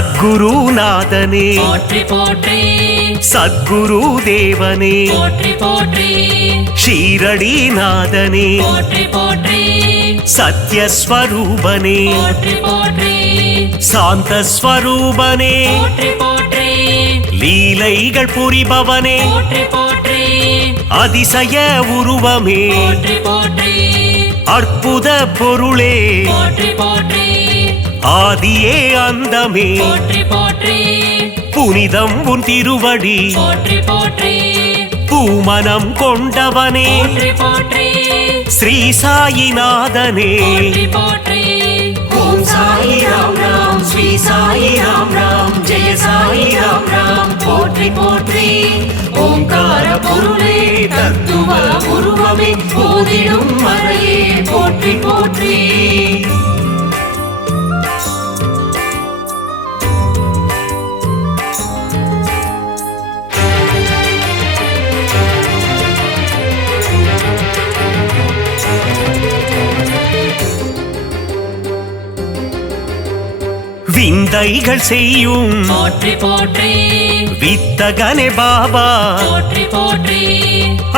சத்குருநாதனே போற்றி போற்றி சத்குரு தேவனே போற்றி போற்றி ஷீரடிநாதனே போற்றி போற்றி சத்யஸ்வரூபனே போற்றி போற்றி சாந்தஸ்வரூபனே போற்றி போற்றி லீலைகள் புரிபவனே போற்றி போற்றி அதிசய உருவமே போற்றி போற்றி அற்புத பொருளே போற்றி போற்றி ஆதியே அந்தமே போற்றி போற்றி புனிதம் உன் திருவடி போற்றி போற்றி பூமனம் கொண்டவனே போற்றி போற்றி ஸ்ரீ சாயிநாதனே போற்றி போற்றி ஓம் சாயி ராம் ராம் ஸ்ரீ சாயி ராம் ராம் ஜெய சாயி ராம் ராம் போற்றி போற்றி ஓங்கார பொருளே தத்துவ உருவமே போதிடும் மறையே போற்றி போற்றி விந்தைகள் செய்யும் போற்றி போற்றி வித்தகனே பாபா போற்றி போற்றி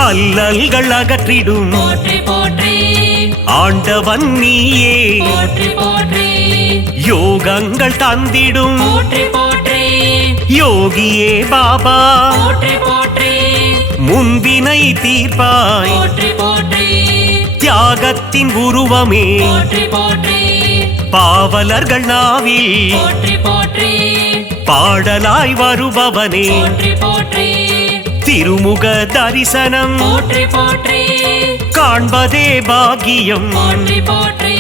அல்லல்கள் அகற்றிடும் போற்றி போற்றி ஆண்டவன் நீயே போற்றி போற்றி யோகங்கள் தந்திடும் போற்றி போற்றி யோகியே பாபா போற்றி போற்றி முன்பினை தீர்ப்பாய் போற்றி போற்றி தியாகத்தின் உருவமே போற்றி போற்றி பாவலர்கள் நாவில் போற்றி போற்றி பாடலாய் வருபவனே போற்றி போற்றி திருமுக தரிசனம் போற்றி போற்றி காண்பதே பாக்கியம் போற்றி போற்றி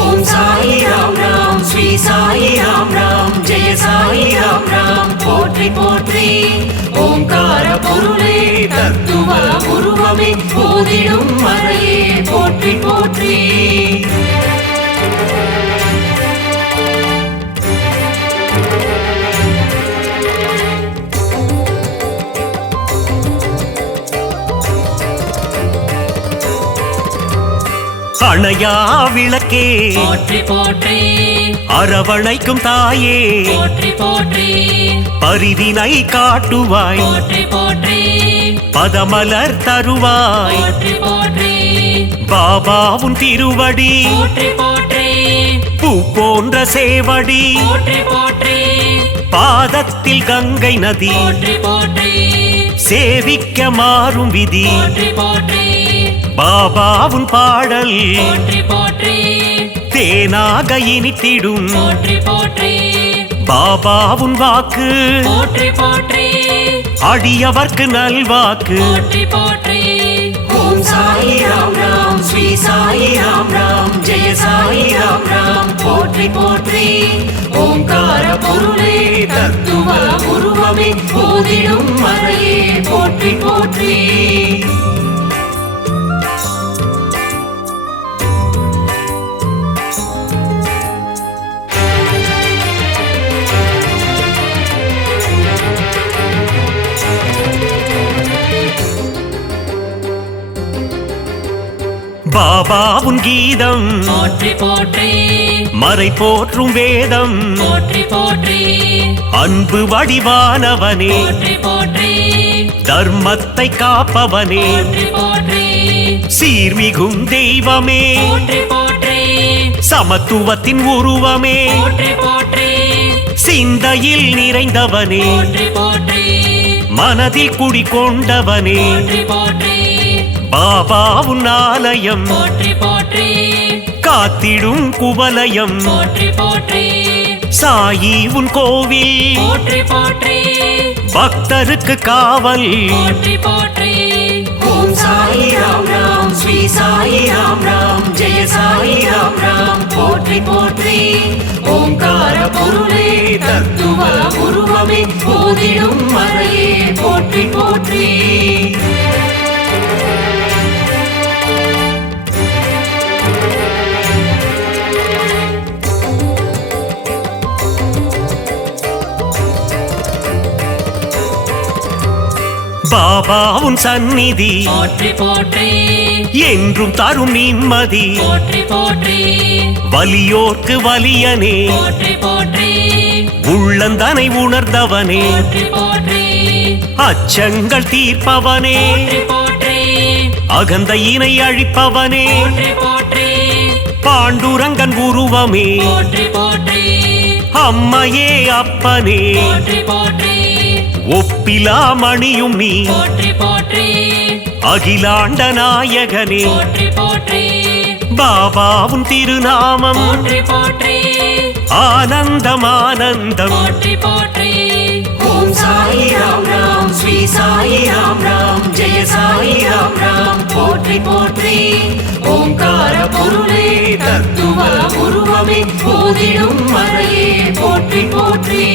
ஓம் சாயி ராம் ராம் ஸ்ரீ சாயி ராம் ராம் ஜெய சாயி ராம் ராம் போற்றி போற்றி ஓங்கார பொருளே தத்துவ உருவமே போதிடும் மறையே போற்றி போற்றி அணையா விளக்கே போற்றி போற்றி அரவணைக்கும் தாயே போற்றி போற்றி பரிவினை காட்டுவாய் போற்றி போற்றி பதமலர் தருவாய் போற்றி போற்றி பாபாவும் திருவடி போற்றி போற்றி பூ போன்ற சேவடி போற்றி போற்றி பாதத்தில் கங்கை நதி போற்றி போற்றி சேவிக்க மாறும் விதி போற்றி போற்றி பாபாவும் பாடல் போற்றி போற்றி தேனாக இனித்திடும் போற்றி போற்றி பாபாவும் வாக்கு போற்றி போற்றி அடியவர்க்கு நல்வாக்கு போற்றி போற்றி ஓம் சாயி ராம் ராம் ஸ்ரீ சாயி ராம் ராம் ஜெய சாயி ராம் ராம் போற்றி போற்றி ஓங்கார பொருளே தத்துவ உருவமே போதிடும் மறையே போற்றி போற்றி பாபாவும் கீதம் போற்றி போற்றி மறை போற்றும் வேதம் போற்றி போற்றி அன்பு வடிவானவனே போற்றி போற்றி தர்மத்தை காப்பவனே போற்றி போற்றி சீர்மிகும் தெய்வமே போற்றி போற்றி சமத்துவத்தின் உருவமே போற்றி போற்றி சிந்தையில் நிறைந்தவனே போற்றி போற்றி மனதில் குடிகொண்டவனே போற்றி போற்றி பாபாவுன் ஆலயம் போற்றி போற்றி காத்திடும் குவலயம் போற்றி போற்றி சாயி உன் கோவில் போற்றி போற்றி பக்தருக்கு காவல் போற்றி போற்றி ஓம் சாயி ராம் ராம் ஸ்ரீ சாயி ராம் ராம் ஜெய சாயி ராம் ராம் போற்றி போற்றி ஓங்கார பொருளே தத்துவ உருவமே போதிடும் மறையே போற்றி போற்றி பாபாவுன் சந்நிதி போற்றி போற்றி என்றும் தரும் நிம்மதி போற்றி போற்றி வலியோர்க்கு வலியனே போற்றி போற்றி உள்ளந்தனை உணர்ந்தவனே போற்றி போற்றி அச்சங்கள் தீர்ப்பவனே போற்றி போற்றி அகந்தையினை அழிப்பவனே போற்றி போற்றி பாண்டுரங்கன் உருவமே போற்றி போற்றி அம்மையே அப்பனே போற்றி போற்றி ஒப்பிலா மணியும் நீ போற்றி போற்றி அகிலாண்ட நாயகனே போற்றி போற்றி பாபாவும் திருநாமம் போற்றி போற்றி ஆனந்தம் ஆனந்தம் போற்றி போற்றி ஓம் சாயி ராம் ராம் ஸ்ரீ சாயி ராம் ராம் ஜெய சாயி ராம் ராம் போற்றி போற்றி ஓங்கார பொருளே தத்துவ உருவமே போதிடும் மறையே போற்றி போற்றி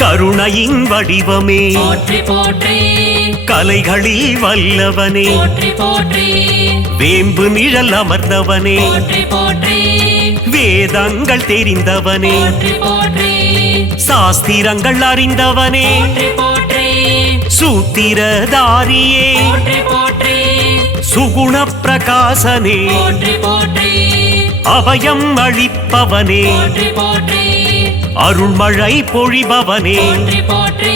கருணையின் வடிவமே போற்றி போற்றி கலைகளில் வல்லவனே போற்றி போற்றி வேம்பு நிழல் அமர்ந்தவனே போற்றி போற்றி வேதங்கள் தெரிந்தவனே போற்றி போற்றி சாஸ்திரங்கள் அறிந்தவனே போற்றி போற்றி சூத்திரதாரியே போற்றி போற்றி சுகுண பிரகாசனே போற்றி போற்றி அபயம் அளிப்பவனே போற்றி போற்றி அருள்மழை பொழிபவனே போற்றி போற்றி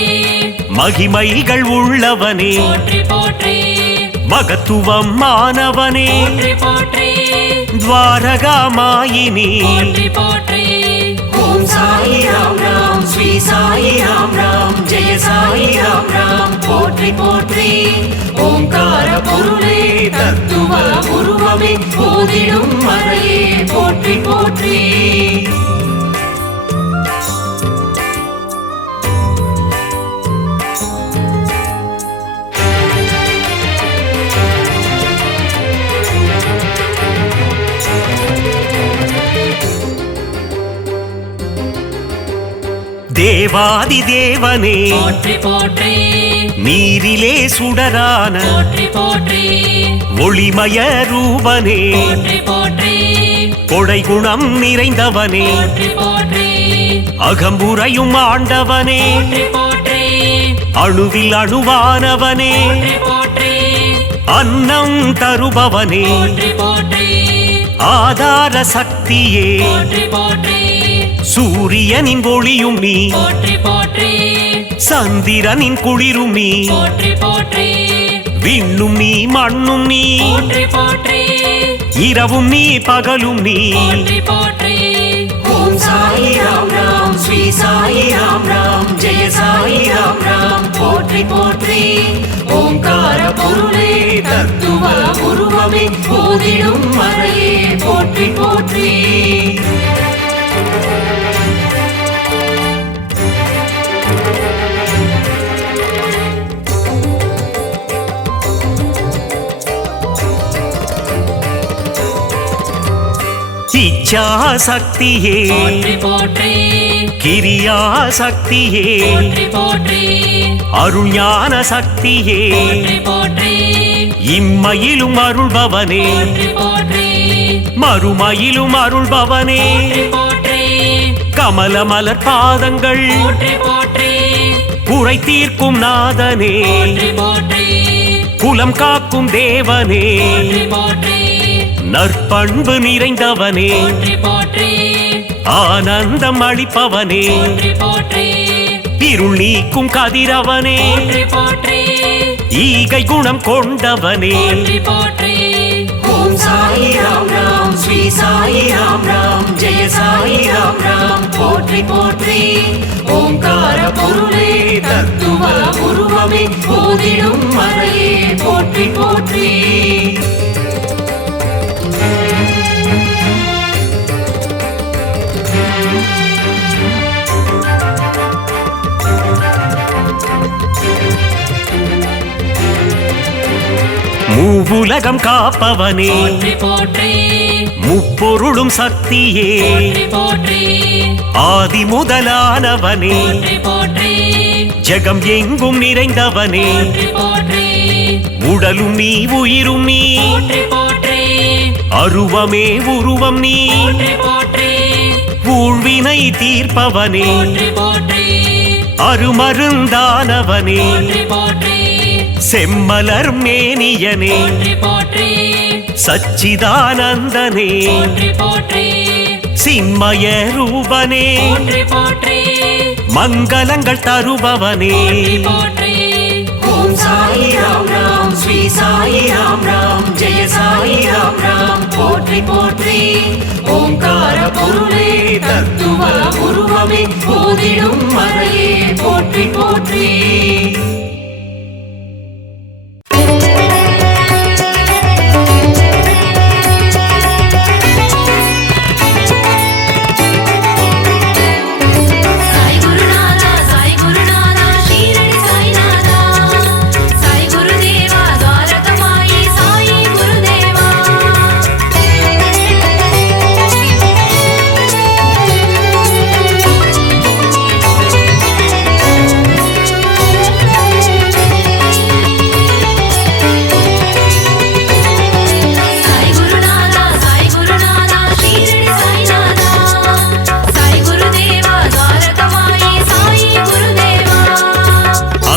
மகிமைகள் உள்ளவனே போற்றி போற்றி மகத்துவம் மானவனே போற்றி போற்றி துவாரகாமாயினி போற்றி போற்றி ஓம் சாயி ராம் ராம் ஸ்ரீ சாயி ராம் ராம் ஜெய சாயி ராம் ராம் போற்றி போற்றி ஓங்கார பொருளே தத்துவ உருவமே போதிடும் மறையே போற்றி போற்றி தேவாதி தேவனே போற்றி போற்றி நீரிலே சுடரான போற்றி போற்றி ஒளிமய ரூபனே போற்றி போற்றி கொடை குணம் நிறைந்தவனே போற்றி போற்றி அகம்புரையும் ஆண்டவனே போற்றி போற்றி அணுவில் அணுவானவனே போற்றி போற்றி அன்னம் தருபவனே போற்றி போற்றி ஆதார சக்தியே போற்றி போற்றி சூரியனின் ஒளியும் நீ போற்றி போற்றி சந்திரனின் குளிரும் நீ போற்றி போற்றி விண்ணும் நீ மண்ணும் நீ போற்றி போற்றி இரவும் நீ பகலும் நீ போற்றி போற்றி ஓம் சாயி ராம் ராம் ஸ்ரீ சாயி ராம் ராம் ஜெய சாயி ராம் ராம் போற்றி போற்றி ஓங்கார பொருளே தத்துவ உருவமே போதிடும் மறையே போற்றி போற்றி இச்சா சக்தியே போற்றி போற்றி கிரியா சக்தியே போற்றி போற்றி அருள் ஞான சக்தியே போற்றி போற்றி இம்மையிலும் அருள்பவனே போற்றி போற்றி மறுமையிலும் அருள்பவனே போற்றி போற்றி கமல மலர் பாதங்கள் போற்றி போற்றி குறை தீர்க்கும் நாதனே போற்றி போற்றி குலம் காக்கும் தேவனே போற்றி போற்றி நற்பண்பு நிறைந்தவனே போற்றி போற்றி ஆனந்தம் அளிப்பவனே போற்றி போற்றி இருள் நீக்கும் கதிரவனே போற்றி போற்றி ஈகை குணம் கொண்டவனே போற்றி போற்றி ஓம் சாயி ராம் ராம் ஸ்ரீ சாயி ராம் ராம் ஜெய சாயி ராம் ராம் போற்றி போற்றி ஓங்கார பொருளே தத்துவ உருவமே போதிடும் மறையே போற்றி போற்றி மூவுலகம் காப்பவனே போற்றி போற்றி முப்பொருளும் சக்தியே போற்றி போற்றி ஆதி முதலானவனே போற்றி போற்றி ஜெகம் எங்கும் நிறைந்தவனே போற்றி போற்றி உடலும் நீ உயிரும் நீ போற்றி போற்றி அருவமே உருவம் நீ போற்றி போற்றி ஊழ்வினை தீர்ப்பவனே போற்றி போற்றி அருமருந்தானவனே போற்றி போற்றி செம்மலர் மேனியனே போற்றி போற்றி சச்சிதானந்தனே போற்றி போற்றி சின்மய ரூபனே போற்றி போற்றி மங்களங்கள் தருபவனே போற்றி ஓம் சாயி ராம் ராம் ஸ்ரீ சாயி ராம் ராம் ஜெய சாயி ராம் ராம் போற்றி போற்றி ஓங்கார பொருளே தத்துவ உருவமே போதிடும் மறையே போற்றி போற்றி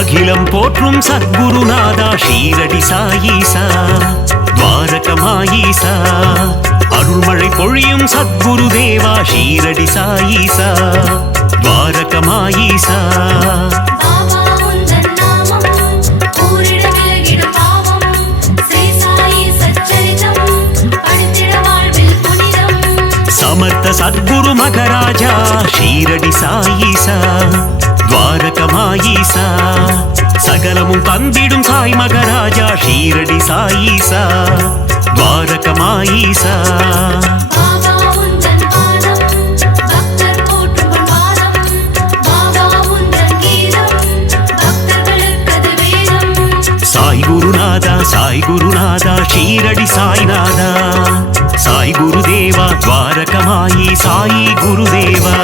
அகிலம் போற்றும் சத்குருநாதா ஷீரடி சாயீசா துவாரகமாயீசா அருள்மழை பொழியும் சத்குரு தேவா ஷீரடி சாயீசா துவாரகமாயீசா சமர்த்த சத்குரு மகராஜா ஷீரடி சாயீசா துவாரகமாயீசா சகலமும் தந்திடும் சாய் மகராஜா ஷீரடி சாயீசா துவாரகமாயீசா சாய் குருநாதா ஷீரடி சாய்நாதா சாய் குருதேவா துவாரகமாயி சாயி குருதேவா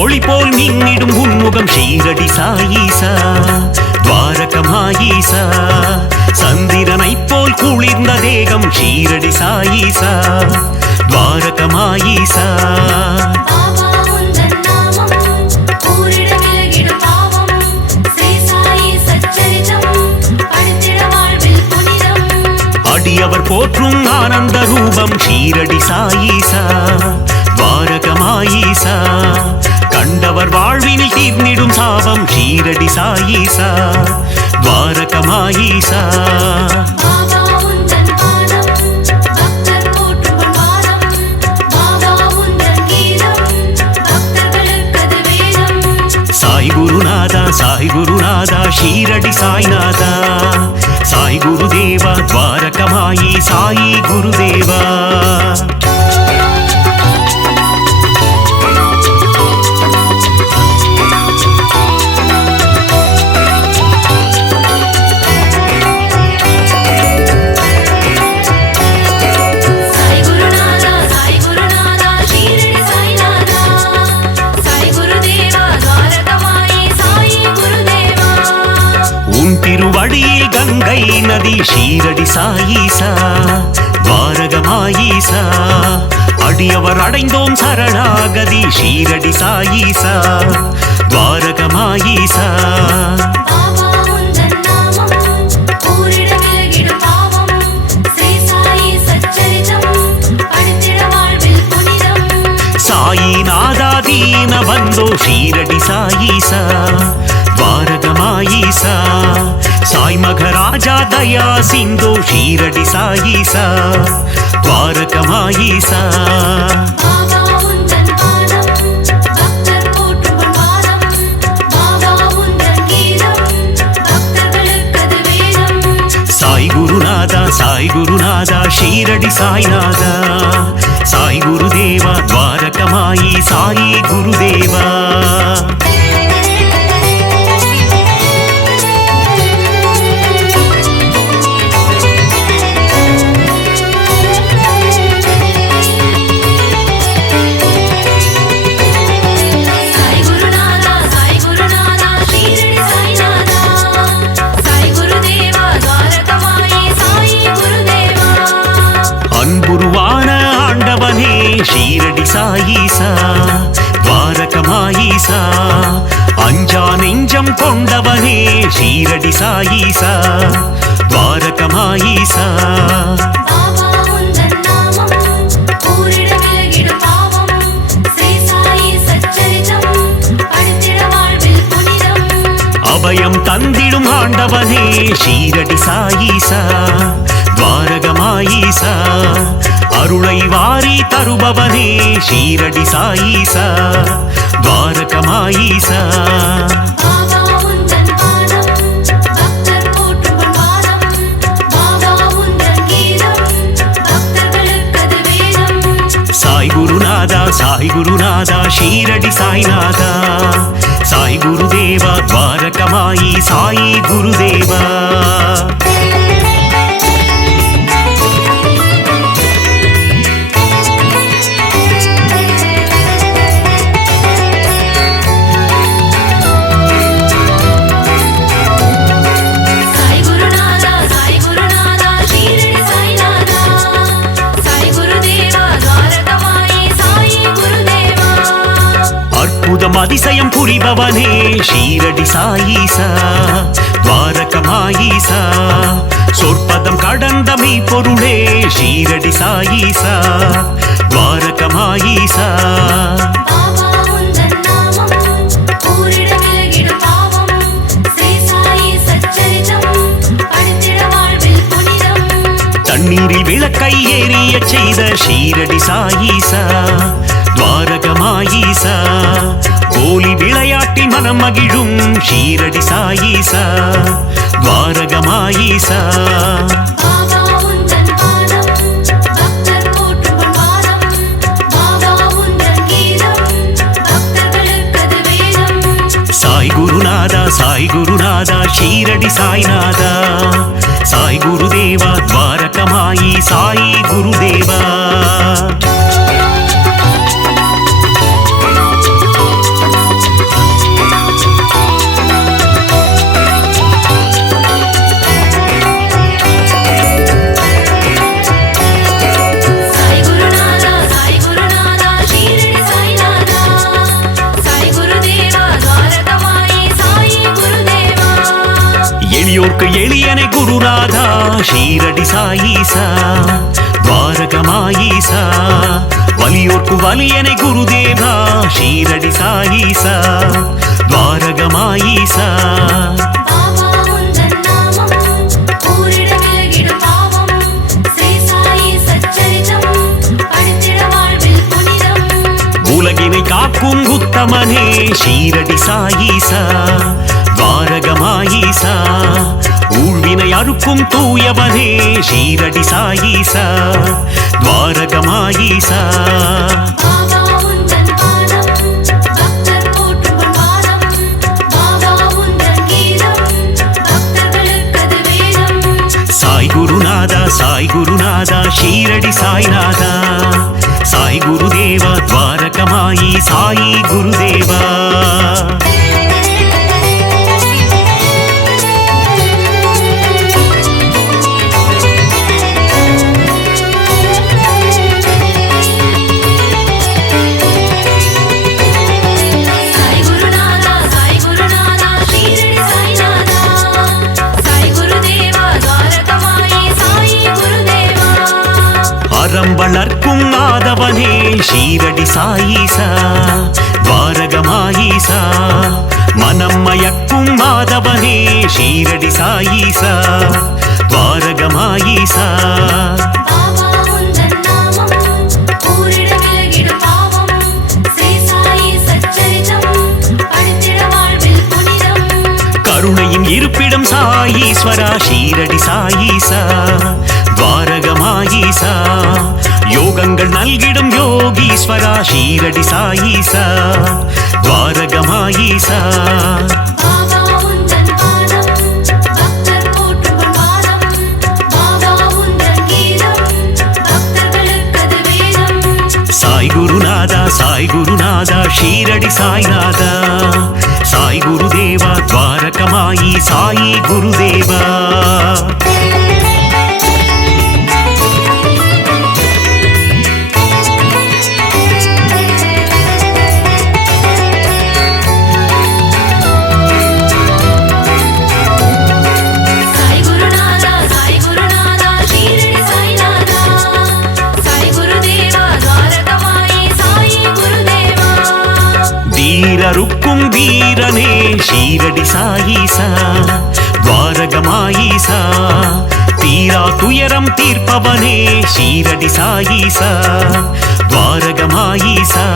ஒளி போல் மின்னிடும் உன்முகம் ஷீரடி சாயீசா துவாரகமாயீசா சந்திரனை போல் குளிர்ந்த தேகம் ஷீரடி சாயீசா துவாரகமாயீசா அடியவர் போற்றும் ஆனந்த ரூபம் ஷீரடி சாயீசா துவாரகமாயீசா கண்டவர் வாழ்வினில் தீர்ந்திடும் சாபம் ஷீரடி சாயீசா துவாரகமாயீசா சாய் குருநாதா ஷீரடி சாய்நாதா சாய் குருதேவா துவாரகமாயி சாயி குருதேவா திருவடியில் கங்கை நதி ஷீரடி சாயீசா துவாரகமாயீசா அடியவர் அடைந்தோம் சரணாகதி ஷீரடி சாயீசா துவாரகமாயீசா சாயிநாதாதீன பந்தோ ஷீரடி சாயீசா துவாரகமாயீசா சாய் மகராஜா தயா சிந்தோ ஷீரடி சாயீசா துவாரகமாயீசா சாய் குருநாதா ஷீரடி சாய்நாதா சாய் குருதேவா துவாரகமாயி சாயி குருதேவா சாயீசா துவாரகமாயீசா அஞ்சா நெஞ்சம் கொண்டவனே ஷீரடி சாயீசா துவாரகமாயீசா அபயம் தந்திடும் ஆண்டவனே ஷீரடி சாயீசா துவாரகமாயீசா அருளை வாரி தருபவனே ஷீரடி சாயீசா துவாரகமாயீசா சாய் குருநாதா சாய் குருநாதா ஷீரடி சாய்நாதா சாய் குருதேவா துவாரகமாயி சாயி குருதேவா அதிசயம் புரிபவனே ஷீரடி சாயீசா துவாரகமாயீசா சொற்பதம் கடந்த மெய்ப்பொருளே ஷீரடி சாயீசா துவாரகமாயீசா தண்ணீரில் விளக்கை ஏறிய செய்த ஷீரடி சாயீசா துவாரகமாயீசா கோலி விளையாட்டி மனம் மகிழும் ஷீரடி சாயீசா துவாரகமாயீசா சாய் குருநாதா சாய் குருநாதா ஷீரடி சாய்நாதா சாய் குருதேவா துவாரகமாயி சாயி குருதேவா எளியோர்க்கு எளியனை குருநாதா ஷீரடி சாயீசா துவாரகமாயீசா வலியோர்க்கு வலியனை குருதேவா ஷீரடி சாயீசா துவாரகமாயீசா உலகினை காக்கும் உத்தமனே ஷீரடி சாயீசா துவாரகமாயீசா ஊழ்வினை அறுக்கும் தூயவனே ஷீரடி சாயீசா துவாரகமாயீசா சாய் குருநாதா சாய் குருநாதா ஷீரடி சாய்நாதா சாய் குருதேவா துவாரகமாயி சாயி குருதேவா வளர்க்கும் ஆதவனே ஷீரடி சாயீசா துவாரகமாயீசா மனம் மயக்கும் மாதவனே ஷீரடி சாயீசா துவாரகமாயீசா கருணையின் இருப்பிடம் சாயீஸ்வரா ஷீரடி சாயீசா துவாரகமாயீசா யோகங்கள் நல்கிடும் யோகீஸ்வரா ஷீரடி சாயீசா துவாரகமாயீசா சாய் குருநாதா சாய் குருநாதா ஷீரடி சாய்நாதா சாய் குருதேவா துவாரகமாயி சாயி குருதேவா அறுக்கும் வீரனே ஷீரடி சாயீசா துவாரகமாயீசா தீரா துயரம் தீர்ப்பவனே ஷீரடி சாயீசா துவாரகமாயீசா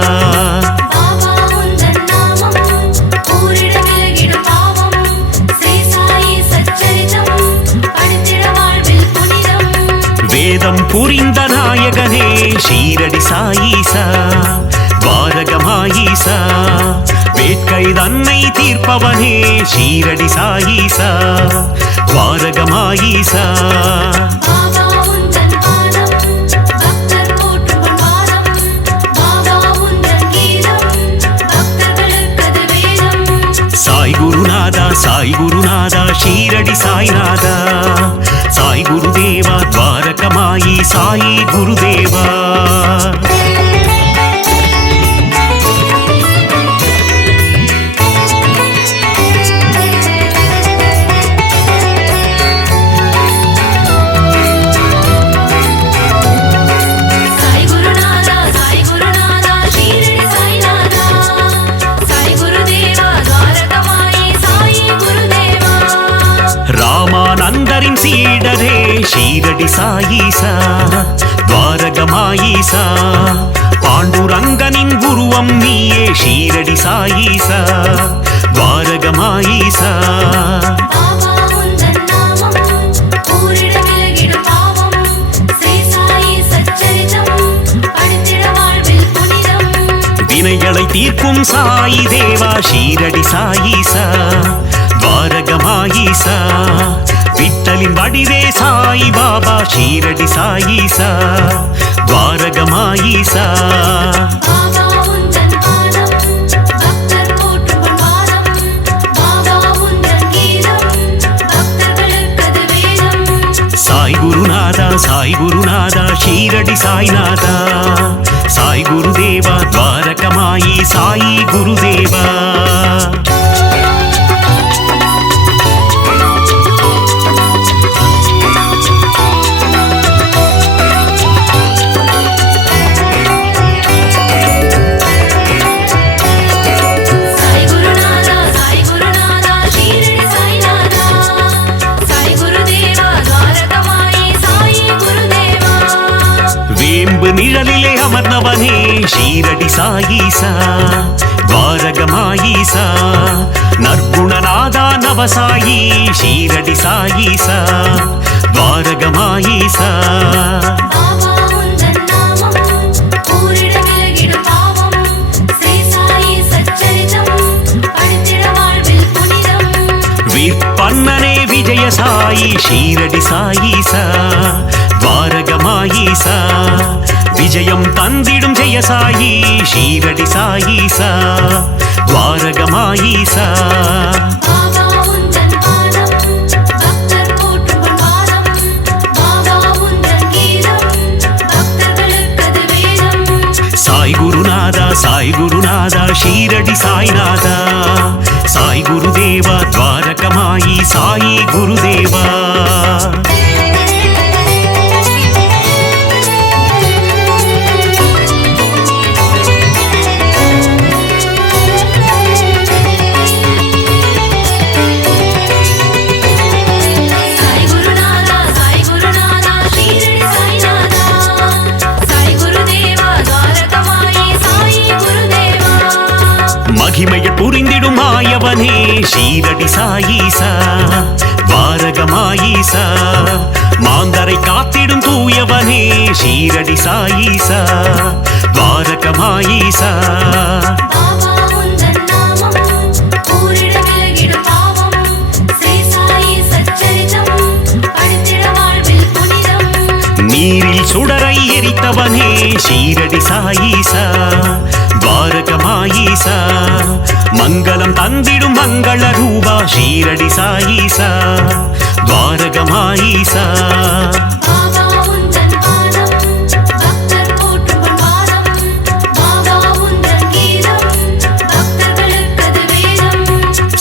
வேதம் புரிந்த நாயகனே ஷீரடி சாயீசா துவாரகமாயீசா வேட்கை தன்னை தீர்ப்பவனே ஷீரடி சாயீசா துவாரகமாயீசா சாய் குருநாதா சாய் குருநாதா ஷீரடி சாய்நாதா சாய் குருதேவா துவாரகமாயி சாயி குருதேவா ராமானந்தரின் சீடரே ஷீரடி சாயீசா துவாரகமாயீசா பாண்டுரங்கனின் குருவம் நீயே ஷீரடி சாயீசா துவாரகமாயீசா வினைகளை தீர்க்கும் சாயி தேவா ஷீரடி சாயீசா துவாரகமாயீசா விட்டலின் வடிவே சாய் பாபா ஷீரடி சாயீசா துவாரகமாயீசா சாய் குருநாதா சாய் குருநாதா ஷீரடி சாய்நாதா சாய் குருதேவா துவாரகமாயி சாயி குருதேவா நிழலிலே அமர்ந்தவனே ஷீரடி சாயீசா துவாரகமாயீசா நற்குணநாதா நவசாயி ஷீரடி சாயீசா துவாரகமாயீசா விற்பன்னனே விஜய சாயி ஷீரடி சாயீசா துவாரகமாயீசா விஜயம் தந்திடும் ஜெய சாயி ஷீரடி சாயீசா துவாரகமாயீசா சாய் குருநாதா சாய் குருநாதா ஷீரடி சாய்நாதா சாய் குருதேவா துவாரகமாயி சாயி குருதேவா மகிமையை புரிந்திடும் மாயவனே ஷீரடி சாயீசா துவாரகமாயீசா மாந்தரை காத்திடும் தூயவனே ஷீரடி சாயீசா துவாரகமாயீசா நீரில் சுடரை எரித்தவனே ஷீரடி சாயீசா துவாரகமாயீசா மங்களம் தந்திடும் மங்கள ரூபா ஷீரடி சாயீசா துவாரகமாயீசா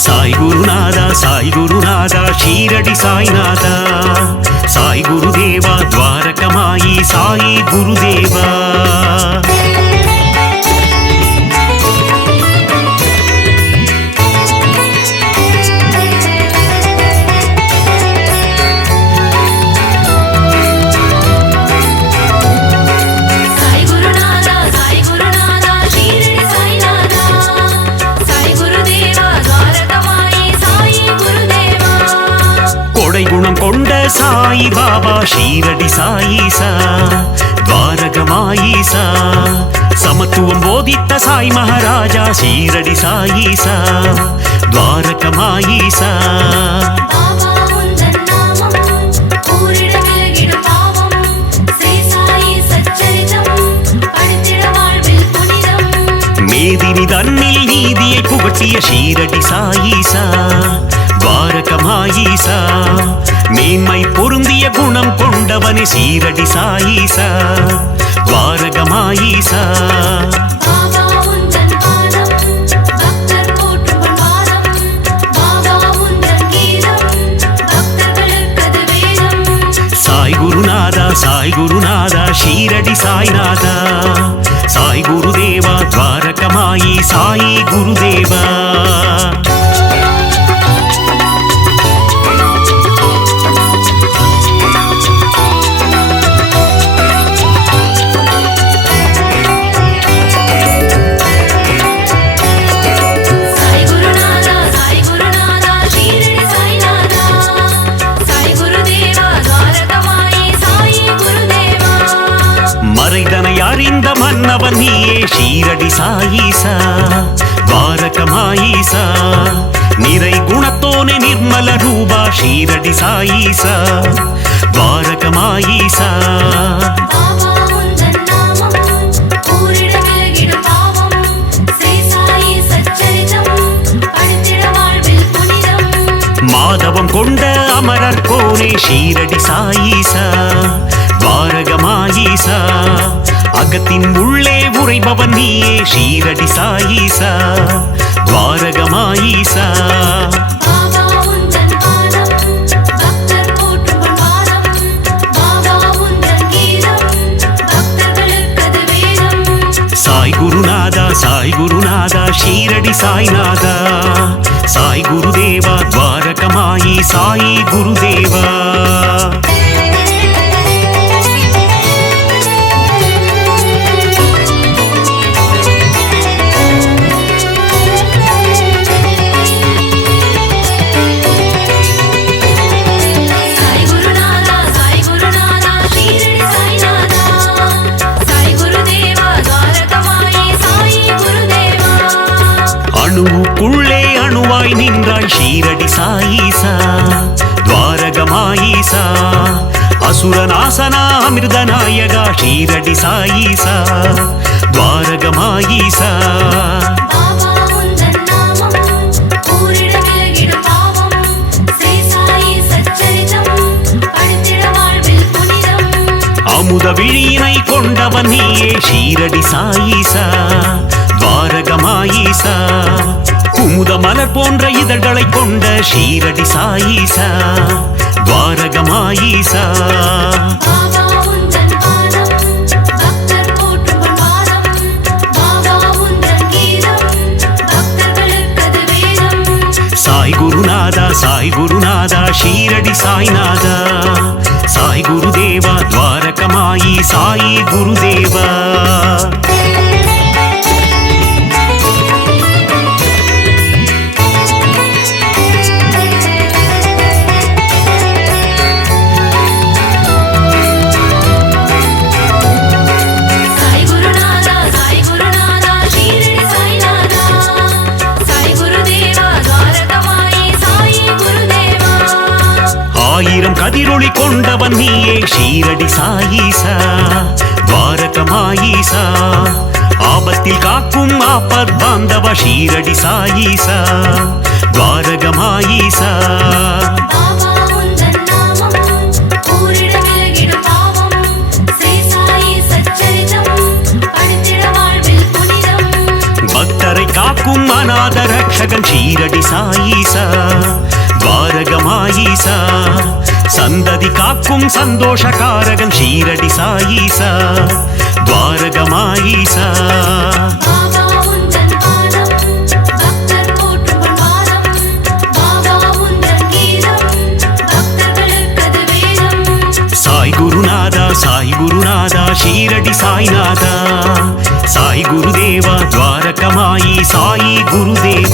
சாய் குருநாதா சாய் குருநாதா ஷீரடி சாய்நாதா சாய் குருதேவா துவாரகமாயி சாயி குருதேவா సాయి బాబా షీరడి సాయిసా ద్వారకమాయిసా సమత్వం బోధిత సాయి మహారాజా షీరడి సాయిసా ద్వారకమాయిసా மேதினி தன்னில் நீதியை புகட்டிய ஷீரடி சாயிசா ద్వారకమాయిసా மேன்மை பொருந்திய குணம் கொண்டவனே ஷீரடி சாயிசா ద్వారకமாயிசா சாய் குருநாதா சாய் குருநாதா ஷீரடி சாய்நாதா சாய் குருதேவா ద్వారకమాయి சாயி குருதேவா மறைதனை அறிந்த மன்னவன் நீயே ஷீரடி சாயிசா ద్వారకమాయిసా நிறை குணத்தோனே நிர்மல ரூபா ஷீரடி சாயிசா ద్వారకమాయిసா மாதவம் கொண்ட அமரர் கோனே ஷீரடி சாயிசா ద్వారకమాయిసా அகத்தின் உள்ளே உறைபவன் நீயே ஷீரடி சாயிசா ద్వారకమాయిసா சாய் குருநாதா சாய் குருநாதா ஷீரடி சாய்நாதா சாய் குருதேவா ద్వారకమాయి சாயி குருதேவா அணுவுக்குள்ளே அணுவாய் நின்றாய் ஷீரடி சாயிசா ద్వారకమాయిసా அசுரநாசனா அமிர்தநாயகா ஷீரடி சாயிசா ద్వారకమాయిసா அமுத விழியினை கொண்டவன் நீயே ஷீரடி சாயிசா ద్వారకమాయిసా குமுத மலர் போன்ற இதழ்களை கொண்ட ஷீரடி சாயிசா ద్వారకమాయిసா சாய் குருநாதா சாய் குருநாதா ஷீரடி சாய்நாதா சாய் குருதேவா ద్వారకమాయి சாயி குருதேவா ஆயிரம் கதிரொளி கொண்டவன் நீயே ஷீரடி சாயிசா ద్వారకమాయిసా ஆபத்தில் காக்கும் ஆபத் பாந்தவ ஷீரடி சாயிசா ద్వారకమాయిసా பக்தரை காக்கும் அநாத ரட்சகன் ஷீரடி சாயிசா ద్వారకమాయిసా சந்ததி காக்கும் சந்தோஷகாரகன் ஷீரடி சாயிசா ద్వారకమాయిసా சாய் குருநாதா சாய் குருநாதா ஷீரடி சாய்நாதா சாய் குருதேவா ద్వారకమాయి சாயி குருதேவா